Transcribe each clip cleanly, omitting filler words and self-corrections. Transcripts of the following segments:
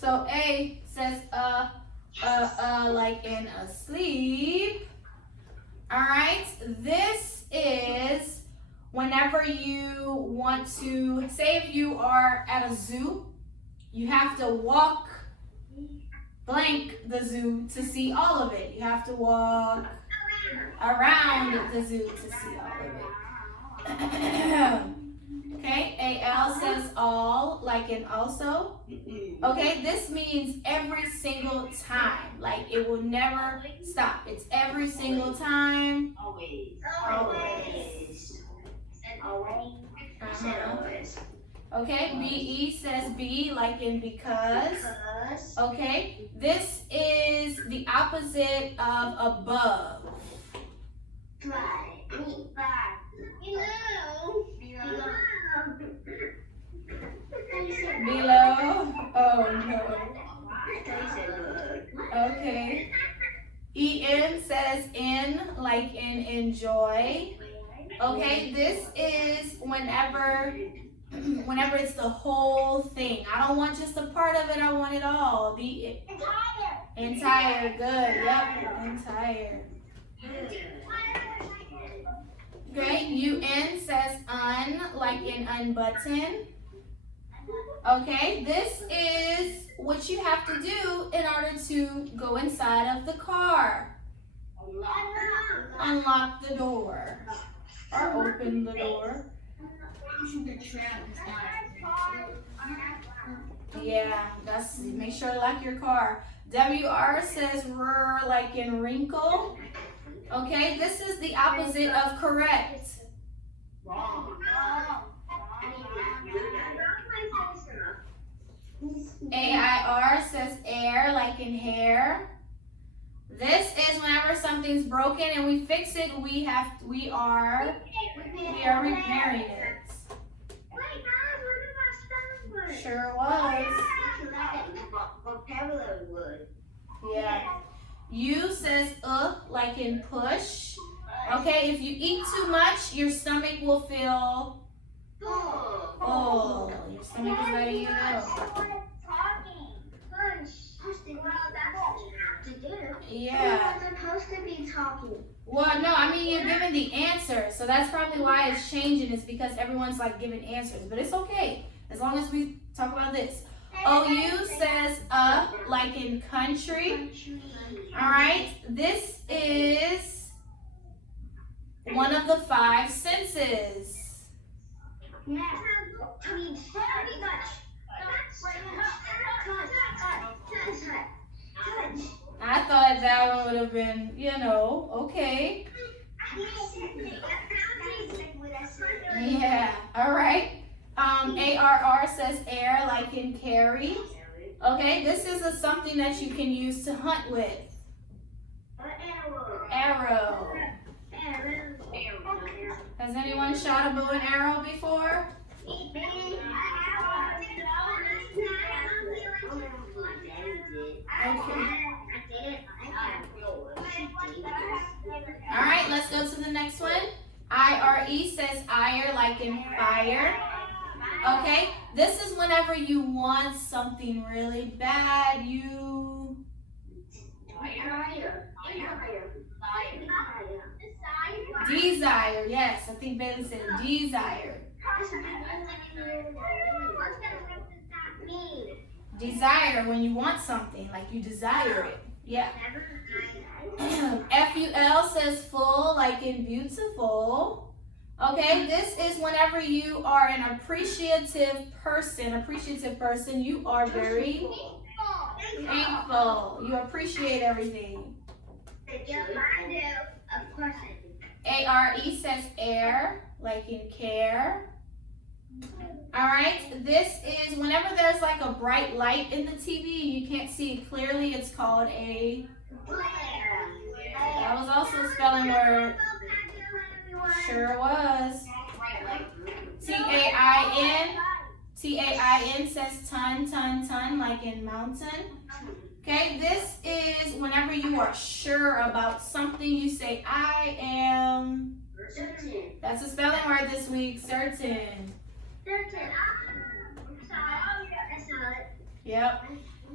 So A says like in asleep. All right, this is whenever you want to, say if you are at a zoo, you have to walk blank the zoo to see all of it. You have to walk around the zoo to see all of it. Okay, AL says all, like in also. Okay, this means every single time. Like it will never stop. It's every single time. Always. Always. Always. Okay, BE says be, like in because. Okay, this is the opposite of above. Below. Oh no. Okay. EN says in, like in enjoy. Okay, this is whenever it's the whole thing. I don't want just a part of it, I want it all. The entire, good, yep, entire. Okay, UN says un, like in unbutton. Okay, this is what you have to do in order to go inside of the car. Unlock the door or open the door. Yeah, that's, make sure to lock your car. WR says rrr, like in wrinkle. Okay, this is the opposite of correct. AIR says air, like in hair. This is whenever something's broken and we fix it, we are repairing it. Sure was. Yeah. U says like in push. Okay, if you eat too much, your stomach will feel full. Your stomach is letting you know. Yeah. You're supposed to be talking. Well, no, I mean you're giving the answer, so that's probably why it's changing. Is because everyone's like giving answers, but it's okay as long as we talk about this. OU says like in country. All right, this is one of the 5 senses. I thought that one would have been, okay. Yeah, all right. ARR says air, like in carry. Okay, this is something that you can use to hunt with. Arrow. Has anyone shot a bow and arrow before? Okay. All right, let's go to the next one. IRE says ire, like in fire. Okay, this is whenever you want something really bad. You desire. Yes, I think Bailey said desire. Desire, when you want something, like you desire it. Yeah. FUL says full, like in beautiful. Okay, this is whenever you are an appreciative person, you are very thankful. You appreciate everything. Yeah, I do. Of course I do. ARE says air, like in care. All right, this is whenever there's like a bright light in the TV and you can't see it clearly, it's called a... That was also a spelling word. Sure was. TAIN. TAIN says ton, like in mountain. Okay, this is whenever you are sure about something, you say, I am. Certain. That's a spelling word this week, certain. Certain. Yep.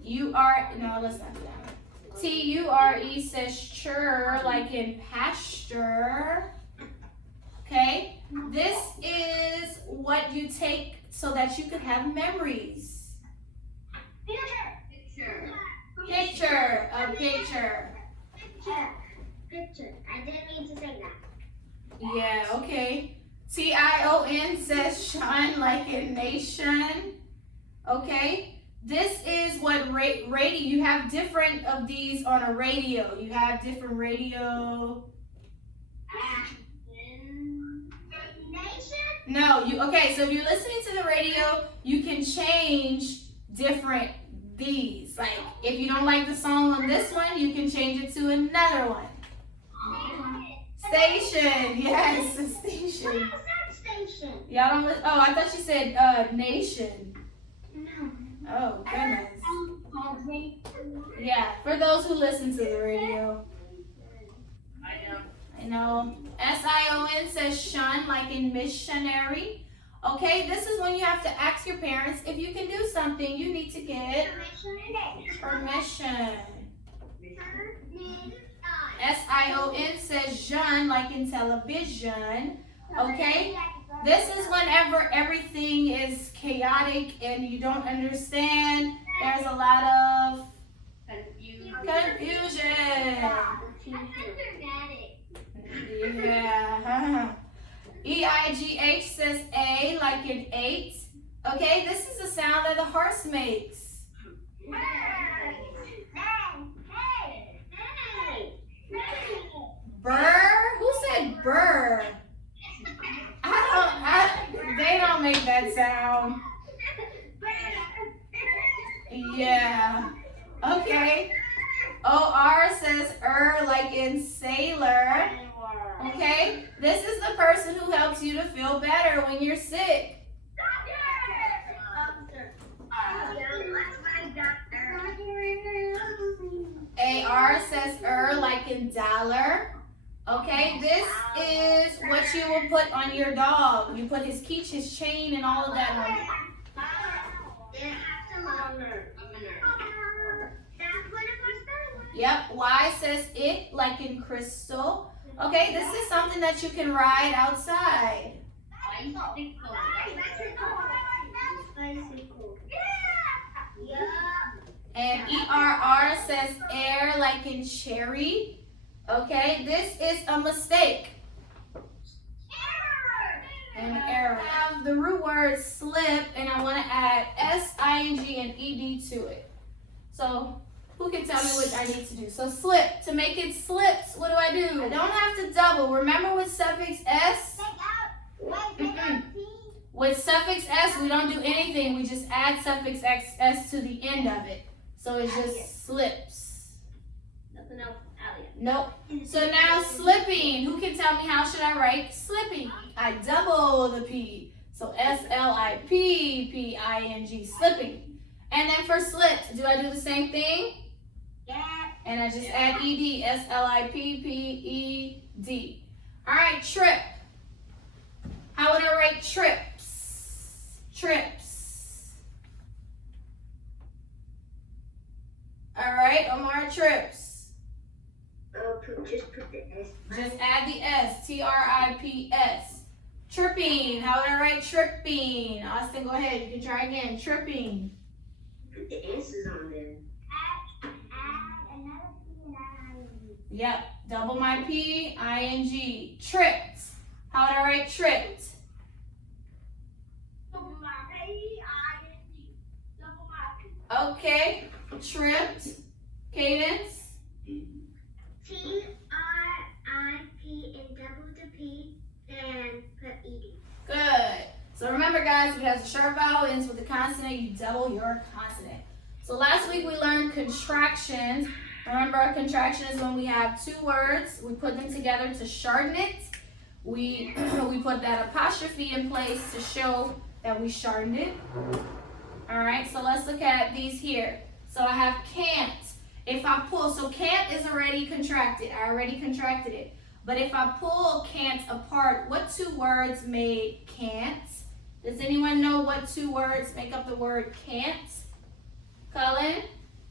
No, let's not do that. T-U-R-E says chur, like in pasture. Okay? This is what you take so that you can have memories. Picture. Picture, a picture. Picture. I didn't mean to say that. Yeah, okay. T-I-O-N says shine, like in nation. Okay? This is what radio, you have different of these on a radio. You have different radio. No, okay, so if you're listening to the radio, you can change different these. Like, if you don't like the song on this one, you can change it to another one. Station, yes, a station. Station. Y'all don't listen. Oh, I thought you said nation. No. Oh, goodness. Yeah, for those who listen to the radio. I know. S-I-O-N says shun, like in missionary. Okay, this is when you have to ask your parents if you can do something. You need to get permission. S-I-O-N says jeune, like in television. Okay, this is whenever everything is chaotic and you don't understand. There's a lot of confusion. Yeah. E-I-G-H says A, like in 8. Okay, this is the sound that the horse makes. Burr? Who said burr? They don't make that sound. Yeah. Okay. O-R says like in sailor. Okay? This is the person who helps you to feel better when you're sick. A-R says like in dollar. Okay? This is what you will put on your dog. You put his key, his chain, and all of that on it. Yep, Y says it, like in crystal. Okay, this is something that you can ride outside. And E-R-R says air, like in cherry. Okay, this is a mistake. An error. I have the root word slip, and I want to add S-I-N-G and E-D to it. So, who can tell me what I need to do? So slip, to make it slips, what do? I don't have to double. Remember with suffix S? With suffix S, we don't do anything. We just add suffix S to the end of it. So it just slips. Nothing else, Alia. Nope. So now slipping. Who can tell me how should I write slipping? I double the P. So S-L-I-P-P-I-N-G, slipping. And then for slipped, do I do the same thing? Yeah. And I just add E-D, S-L-I-P-P-E-D. All right, trip. How would I write trips? Trips. All right, Omar, trips. Just put the S. Just add the S, T-R-I-P-S. Tripping. How would I write tripping? Austin, go ahead. You can try again. Tripping. Put the S's on there. Add another P and I-N-G. Yep. Double my P, I-N-G. Tripped. How would I write tripped? Double my P-I-N-G. Double my P. Okay. Tripped. Cadence. T-R-I-P and double the P and put E-D. Good. So remember, guys, if it has a sharp vowel ends with a consonant, you double your consonant. So last week we learned contractions. Remember, a contraction is when we have two words, we put them together to shorten it. We put that apostrophe in place to show that we shortened it. All right, so let's look at these here. So I have can't. If I pull, so can't is already contracted. I already contracted it. But if I pull can't apart, what two words made can't? Does anyone know what two words make up the word can't? Cullen?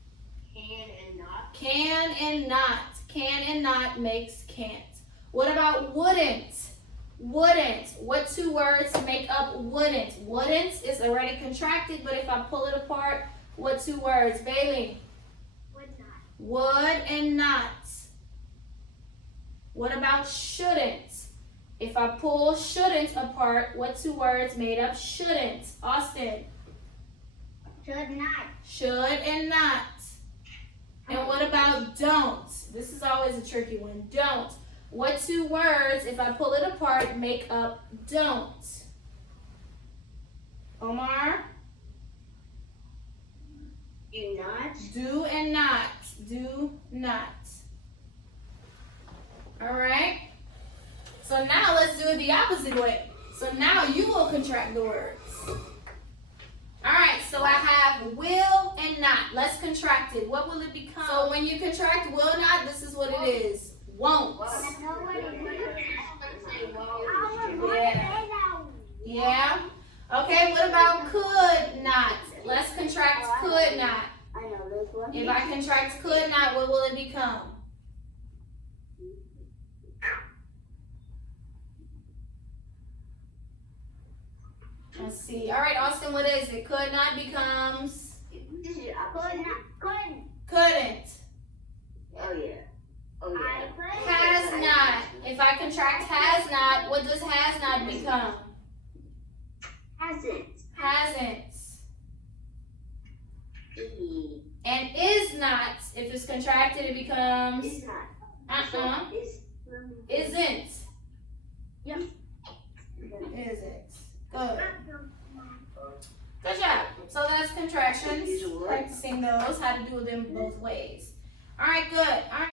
and not. Can and not makes can't. What about wouldn't? Wouldn't. What two words make up wouldn't? Wouldn't is already contracted, but if I pull it apart, what two words? Bailey? Would not. Would and not. What about shouldn't? If I pull shouldn't apart, what two words made up shouldn't? Austin? Should not. Should and not. And what about don't? This is always a tricky one. Don't. What two words, if I pull it apart, make up don't? Omar? Do not. Do and not. Do not. Alright? So now let's do it the opposite way. So now you will contract the words. Alright, so I have will and not. Let's contract it. What will it become? So when you contract will not, this is what it is. Won't. Yeah. Okay, what about could not? Let's contract could not. I know this one. If I contract could not, what will it become? Let's see. All right, Austin, what is it? Could not becomes couldn't. Oh yeah. Oh yeah. Has not. If I contract has not, what does has not become? Hasn't. Hasn't. E. And is not. If it's contracted, it becomes Is not. Is. isn't. Yep. Isn't. Good. Good job. So that's contractions. Practicing those, how to do them both ways. All right, good. All right.